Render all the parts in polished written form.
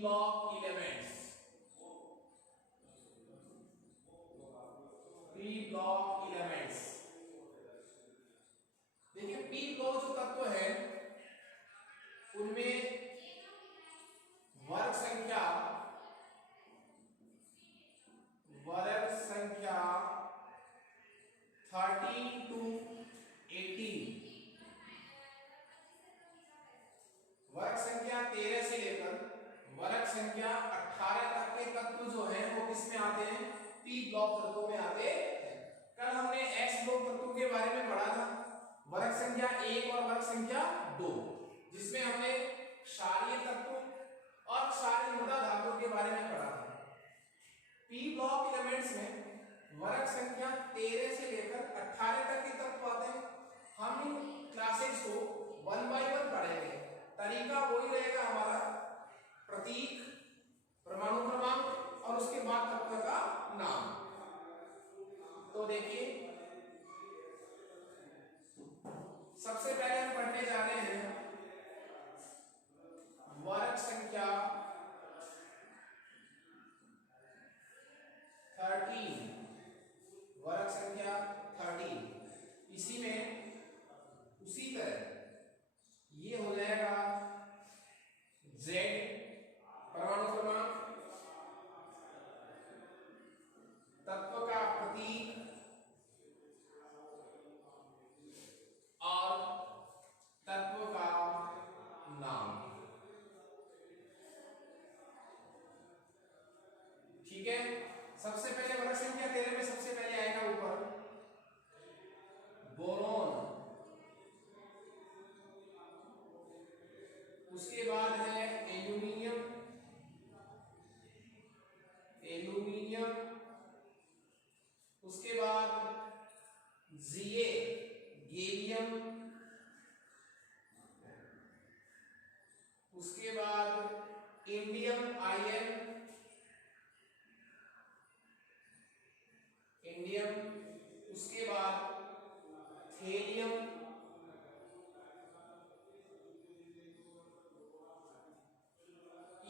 Block elements, P block elements. देखिए P block जो तत्व है उनमें वर्ग संख्या 13 to 18, वर्ग संख्या 13 से लेकर वर्ग संख्या 18 तक के तत्व जो हैं वो किस में आते हैं? पी ब्लॉक तत्वों में आते हैं। कल हमने एक्स ब्लॉक तत्वों के बारे में पढ़ा था, वर्ग संख्या 1 और वर्ग संख्या 2, जिसमें हमने क्षारीय तत्व और क्षारीय मृदा धातुओं के बारे में पढ़ा था। पी ब्लॉक एलिमेंट्स में वर्ग संख्या 13 से लेकर 18 तक के तत्व आते हैं। हम इन क्लासेस को 1 by 1 पढ़ेंगे। तरीका वही रहेगा हमारा, प्रतीक, परमाणु क्रमांक और उसके बाद तत्व का नाम। तो देखिए सबसे पहले हम पढ़ने जा रहे हैं वर्ग संख्या 13, वर्ग संख्या 13। इसी में उसी तरह ये हो जाएगा Z परमाणु क्रमांक, तत्व का प्रतीक और तत्व का नाम। ठीक है, सबसे पहले वर्ग संख्या 13 में सबसे पहले आएगा ऊपर बोरोन, उसके बाद है एल्यूमिनियम, उसके बाद Ga गैलियम, उसके बाद इंडियम आयन, उसके बाद थेलियम,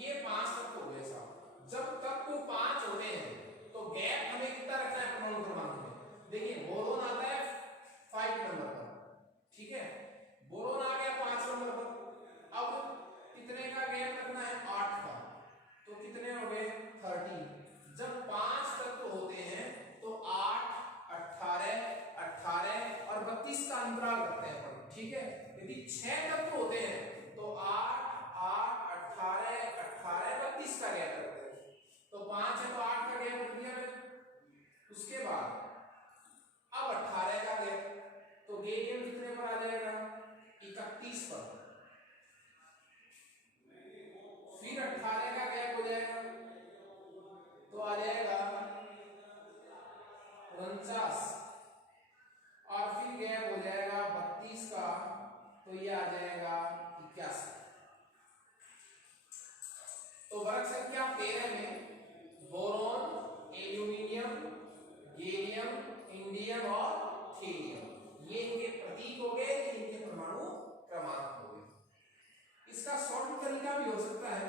ये 5 तत्व हो गए साहब। जब तत्व 5 होते हैं तो गैप हमें कितना रखना है परमाणु क्रमांक में? देखिए बोरोन आता है 5 नंबर पर, ठीक है, बोरोन आ गया 5 नंबर पर। अब कितने का गैप रखना है? 8 का, तो कितने हो गए? 13। जब 5 तत्व होते हैं तो 8, 18, 18 और 32 का अंतराल रखते हैं, ठीक है। यदि 6 तत्व होते हैं तो 8, 8, 18, 18, 32 का गैप रखते हैं। तो 5 है तो 8 का गैप रख दिया मैंने। उसके बाद अब 18 का गैप, तो गैलियम कितने पर आ जाएगा? 31 पर। फिर 18 का गैप हो जाएगा तो आ जाएगा 49, और फिर गैप हो जाएगा 32 का, तो ये आ जाएगा 81। तो वर्ग संख्या 13 में बोरोन, एल्यूमिनियम, गैलियम, इंडियम और थेलियम, ये इनके प्रतीक हो गए, ये इनके परमाणु क्रमांक हो गए। इसका शॉर्ट तरीका भी हो सकता है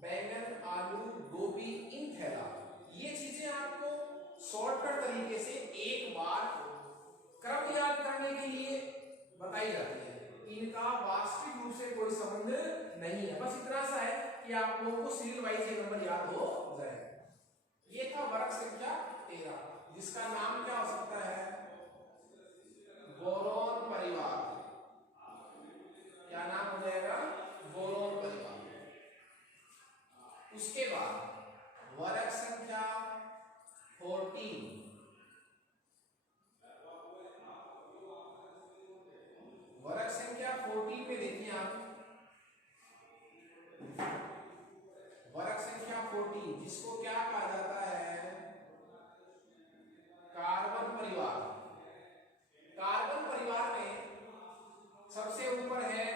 बैंगन, आलू, गोभी, इन थैला। ये चीजें आपको शॉर्टकट तरीके से एक बार क्रम याद करने के लिए बताई जाती है। इनका वास्तविक रूप से कोई संबंध नहीं है, बस इतना सा है कि आप लोगों को सीरियल वाइज ये नंबर याद हो जाए। ये था वर्ग संख्या 13, जिसका नाम क्या हो सकता है? बोरोन परिवार। क्या नाम हो जाएगा? बोरोन परिवार। उसके बाद वर्ग संख्या 14, वर्ग संख्या 14 में देखिए आप, वर्ग संख्या 14 जिसको क्या कहा जाता है? कार्बन परिवार। कार्बन परिवार में सबसे ऊपर है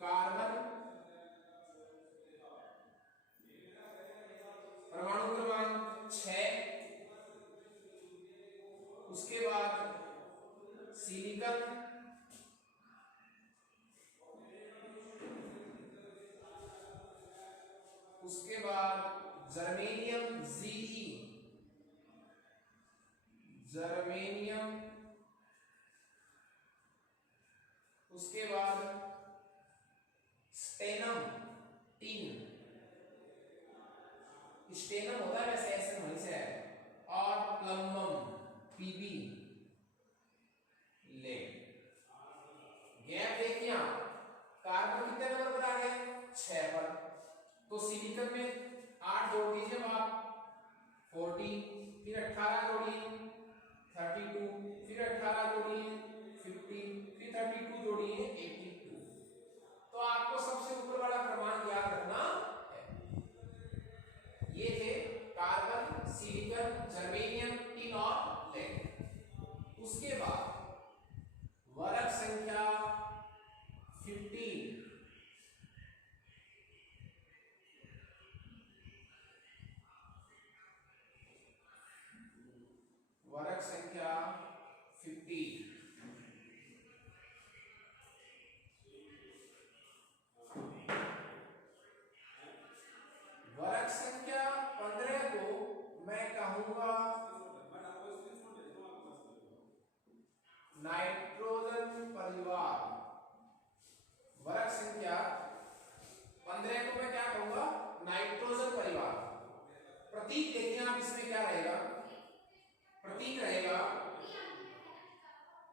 कार्बन, परमाणु क्रमांक 6, उसके बाद सिलिकॉन, जर्मेनियम Ze, जर्मेनियम, उसके बाद स्टेनम टीन, स्टेनम होता है वैसे ऐसे वहीं से है, और प्लम्बम Pb लेड। गैप देखिए आप, कार्बन कितने नंबर पर आ गए 6 पर, तो सिलिकॉन में 8 जोड़ दीजिए आप 40, फिर 18 जोड़िए 32, फिर 18 जोड़िए 50, फिर 32 जोड़िए 82। तो आपको सबसे ऊपर वाला क्रमांक याद रखना है। ये थे कार्बन, सिलिकॉन, जर्मेनियम, टिन और लेड। उसके बाद वर्ग संख्या 15, वर्ग संख्या 15, वर्ग संख्या 15 को मैं कहूंगा नाइट्रोजन परिवार। वर्ग संख्या 15 को मैं क्या कहूंगा नाइट्रोजन परिवार। प्रतीक देखिए आप, इसमें क्या रहेगा, प्रतीक रहेगा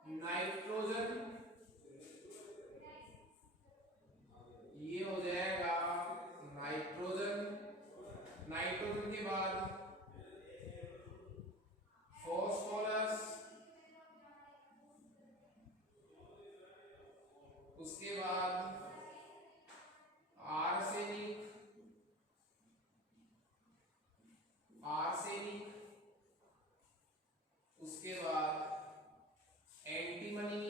नाइट्रोजन, ये हो जाएगा नाइट्रोजन, नाइट्रोजन के बाद फॉस्फोरस, उसके बाद आर्सेनिक, आर्सेनिक, उसके बाद एंटीमनी,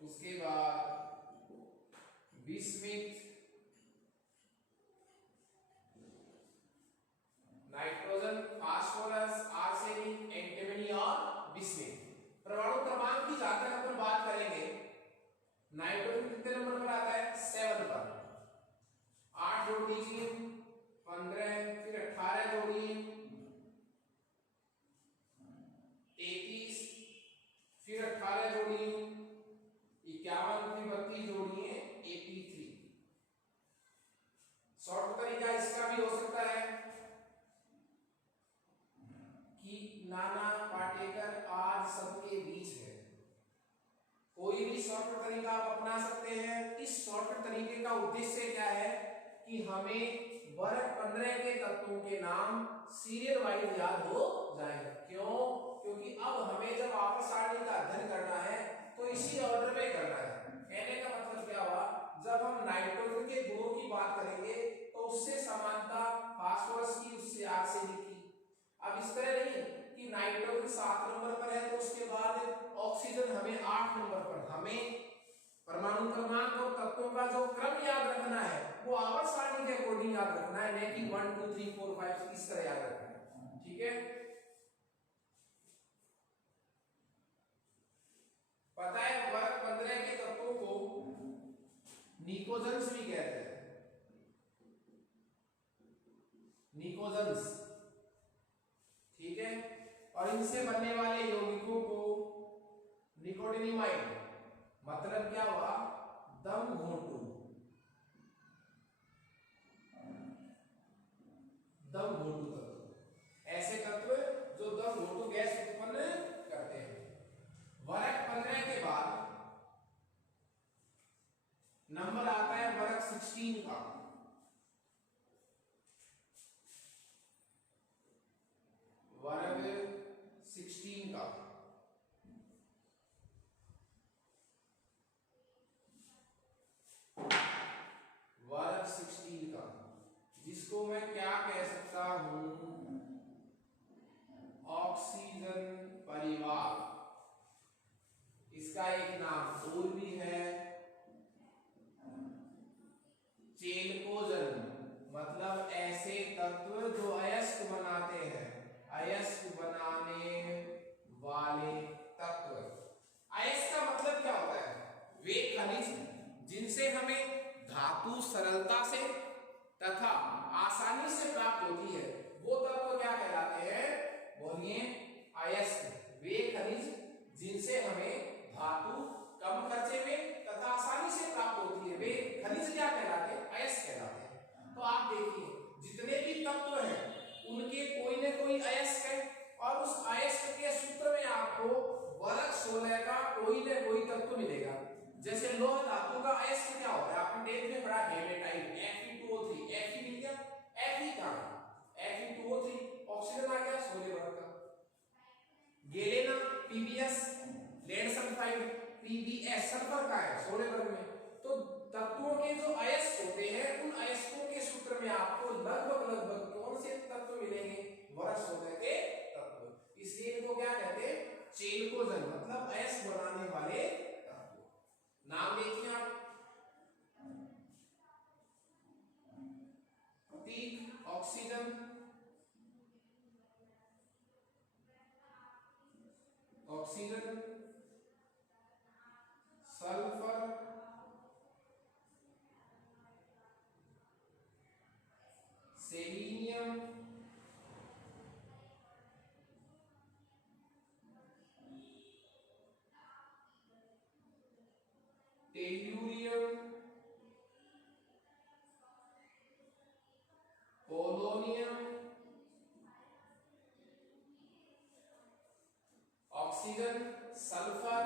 उसके बाद bismuth, nitrogen, phosphorus, arsenic, antimony और बिस्मिथ। परमाणु क्रमांक की जहां तक अपन बात करेंगे, नाइट्रोजन कितने नंबर पर आता है 7 पर, 8 जोड़ दीजिए 15, फिर 18 जोड़िए 33, फिर 18 जोड़िए 51, फिर 32 जोड़िए 83। शॉर्ट तरीका इसका भी हो सकता है कि नाना पाटेकर आज सबके बीच है। कोई भी शॉर्टकट तरीका आप अपना सकते हैं। इस शॉर्टकट तरीके का उद्देश्य क्या है कि हमें वर्ग 15 के तत्वों के नाम सीरियल वाइज याद हो जाएगा। क्यों? क्योंकि अब हमें जब आवर्त सारणी का अध्ययन करना है तो इसी ऑर्डर में करना है। कहने का मतलब क्या हुआ, जब हम नाइट्रोजन के गुणों की बात करेंगे तो उससे समानता फास्फोरस की, उससे आर्सेनिक की। अब इस तरह नहीं कि नाइट्रोजन 7 नंबर पर है तो उसके बाद ऑक्सीजन हमें 8 नंबर पर। हमें परमाणु क्रमांक और तत्वों का जो क्रम याद रखना है वो आवर्त सारणी के अकॉर्डिंग याद रखना है, नहीं कि 1 2 3 4 5 इस तरह याद रखना है। ठीक है, पता है वर्ग 15 के तत्वों को निकोजन्स भी कहते हैं, निकोजन्स। ठीक है, और इनसे बनने वाले यौगिकों को निकोटिनिमाइड, मतलब क्या हुआ दम घोंटू, दम घोंटू तत्व, ऐसे तत्व जो दम घोंटू गैस उत्पन्न करते हैं। वर्ग 15 के बाद नंबर आता है वर्ग 16 का। वर्ग 16 का वर्ग 16 का जिसको मैं क्या कह सकता हूं, ऑक्सीजन परिवार। इसका एक नाम और भी है चेलकोजन, मतलब ऐसे तत्व जो अयस्क बनाते हैं, अयस्क बनाने वाले तत्व। अयस्क का मतलब क्या होता है, वे खनिज जिनसे हमें धातु सरलता से आसानी से प्राप्त होती है वो तत्व क्या कहलाते हैं? बोलिए अयस्क। वे खनिज जिनसे हमें धातु कम खर्चे में तथा आसानी से प्राप्त होती है वे खनिज क्या कहलाते हैं? अयस्क कहलाते हैं। तो आप देखिए जितने भी तत्व हैं उनके कोई न कोई अयस्क है और उस अयस्क के सूत्र में आपको वर्ग 16 का कोई न कोई तत्व मिलेगा। जैसे लोह धातु का अयस्क क्या होता है? आपने टेंथ में पढ़ा हेमेटाइट Fe2O3 Fe मिल गया, Fe कहां है? Fe2O3 ऑक्सीजन आ गया 16 वर्ग का। Galena PbS lead sulphide PbS sulphur का है 16 वर्ग में। तो तत्वों के जो अयस्क होते हैं उन अयस्कों के सूत्र में आपको लगभग कौन से तत्व मिलेंगे? वर्ग 16 के तत्व। इसलिए इनको क्या कहते हैं? चेलकोजन, मतलब अयस्क बनाने वाले तत्व। नाम देखिए आप, प्रतीक oxygen, oxygen, sulphur, selenium, tellurium, polonium, oxygen, sulphur,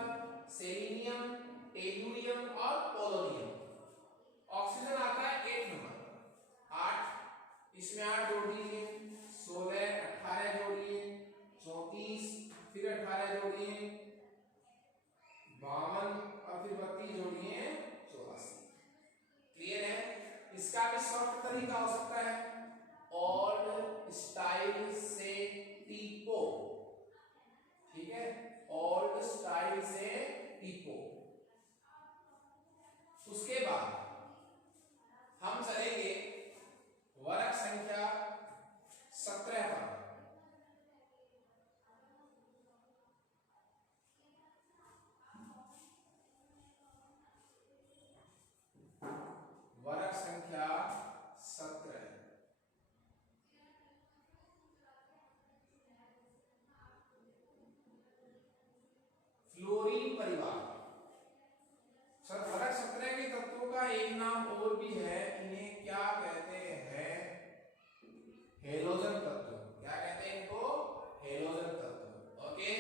selenium, tellurium और पोलोनियम। ऑक्सीजन आता है 8 नंबर, 8, इसमें 8 जोड़ दीजिए, 16, 18 जोड़िए, 34, फिर 18 जोड़िए, 52 और फिर 32 जोड़िए, 84। क्लियर है? इसका भी शॉर्ट तरीका हो सकता है ओल्ड स्टाइल से टीपो। ठीक है, ओल्ड स्टाइल से टीपो। उसके बाद हम चलेंगे वर्ग संख्या 17 पर। वर्ग संख्या 17 फ्लोरीन परिवार। सर वर्ग 17 के तत्वों का एक नाम और भी है, इन्हें क्या कहते हैं? हेलोजन तत्व। क्या कहते हैं इनको? हेलोजन तत्व। ओके,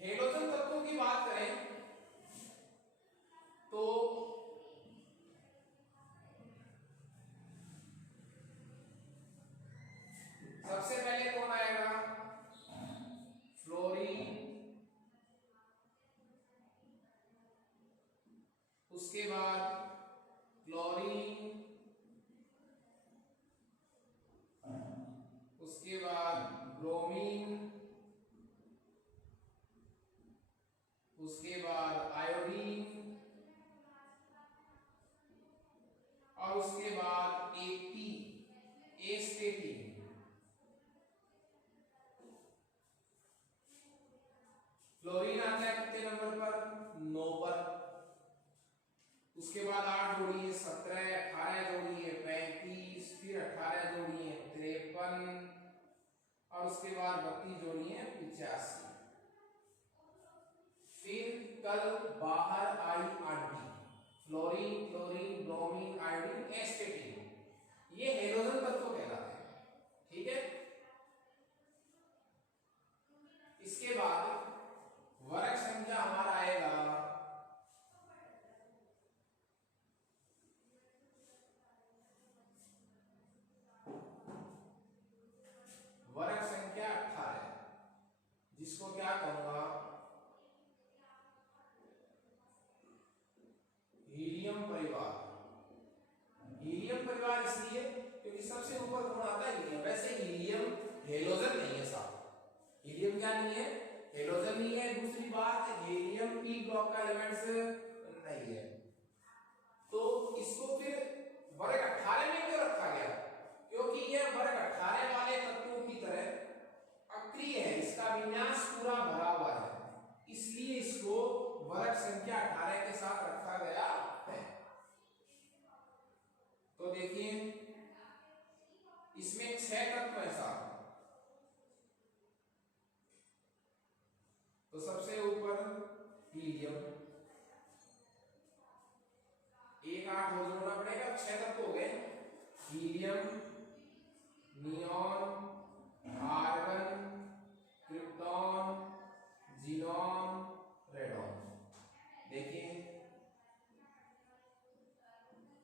हेलोजन तत्वों की बात करें तो सबसे पहले कौन आएगा? फ्लोरीन, उसके बाद क्लोरीन, उसके बाद ब्रोमीन, उसके बाद आयोडीन और उसके बाद एस्टेटिन। फ्लोरीन आता है कितने नंबर पर? 9 पर। उसके बाद 8 जोड़िए 17, 18 जोड़िए 35, फिर 18 जोड़िए 53 और उसके बाद 32 जोड़िए 85। फिर कल बाहर आई aunty, fluorine, chlorine, bromine, iodine, astatine, ये हेलोजन तत्व कहलाते हैं। ठीक है, इसके बाद वर्ग संख्या हमारा आएगा वर्ग संख्या 18, जिसको क्या कहूंगा? हीलियम परिवार। हीलियम परिवार इसलिए क्योंकि सबसे ऊपर कौन आता है? हीलियम। वैसे हीलियम हेलोजन नहीं है साहब, हीलियम क्या नहीं है? हेलोजन नहीं है। दूसरी बात, हीलियम p ब्लॉक का एलिमेंट्स नहीं है, तो इसको फिर वर्ग 18 में क्यों रखा गया? क्योंकि यह वर्ग 18 वाले तत्वों की तरह अक्रिय है, इसका विन्यास पूरा भरा हुआ है, इसलिए इसको वर्ग संख्या 18 के साथ रखा गया है। तो देखिए इसमें 6 तत्व है साहब। तो सबसे ऊपर हीलियम, 1 8 और जोड़ना पड़ेगा, 6 तत्व हो गए। Helium, neon, argon, krypton, xenon, radon. देखिए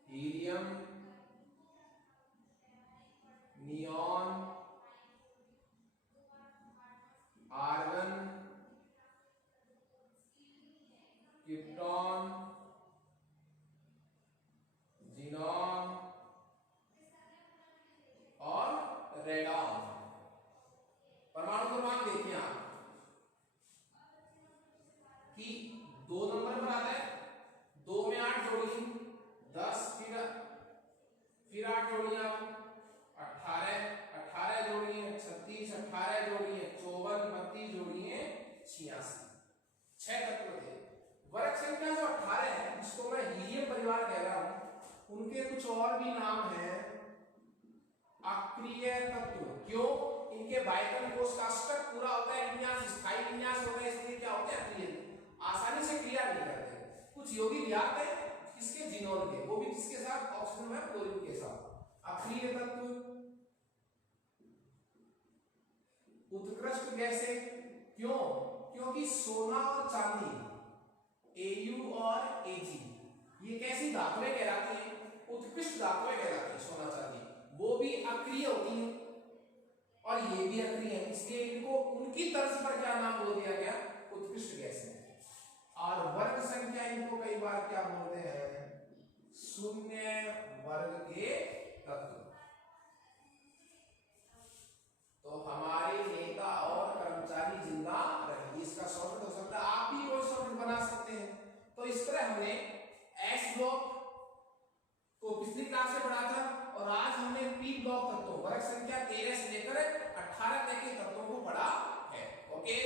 helium, neon, argon, krypton, xenon और रेडॉन। परमाणु क्रमांक देखिए आप कि 2 नंबर पर आता है, 2 में 8 जोड़िए 10, फिर 8 जोड़िए आप 18, 18 जोड़िए 36, 18 जोड़िए 54, 32 जोड़िए 86। 6 तत्व थे। वर्ग संख्या जो 18 है, जिसको मैं हीलियम परिवार कह रहा हूं, उनके कुछ और भी नाम हैं। अक्रिय तत्व, क्यों? इनके बायतन कोष का अष्टक पूरा होता है, विन्यास स्थायी विन्यास होता है, इसलिए क्या होते हैं अक्रिय, आसानी से क्रिया नहीं करते। कुछ यौगिक ज्ञात है किसके, जीनोन के, वो भी किसके साथ, ऑक्सीजन में क्लोरीन के साथ। अक्रिय तत्व उत्कृष्ट गैस है, क्यों? क्योंकि सोना और चांदी Au और Ag ये कैसी धातुएं कहलाती हैं, उत्कृष्ट धातुएं कहलाती हैं। सोना चांदी वो भी अक्रिय होती है और ये भी अक्रिय है, इसलिए इनको उनकी तर्ज पर क्या नाम बोल दिया गया, उत्कृष्ट गैस है। और वर्ग संख्या इनको कई बार क्या बोलते हैं, शून्य वर्ग के तत्व। तो हमारे नेता और कर्मचारी जिंदा रहे, इसका शॉर्टकट हो सकता है, आप भी कोई शॉर्टकट बना सकते हैं। तो इस तरह हमने एस ब्लॉक को पिछली क्लास में पढ़ा था और आज हमने पी ब्लॉक तत्वों, वर्ग संख्या 13 से लेकर 18 तक के तत्वों को पढ़ा है। ओके।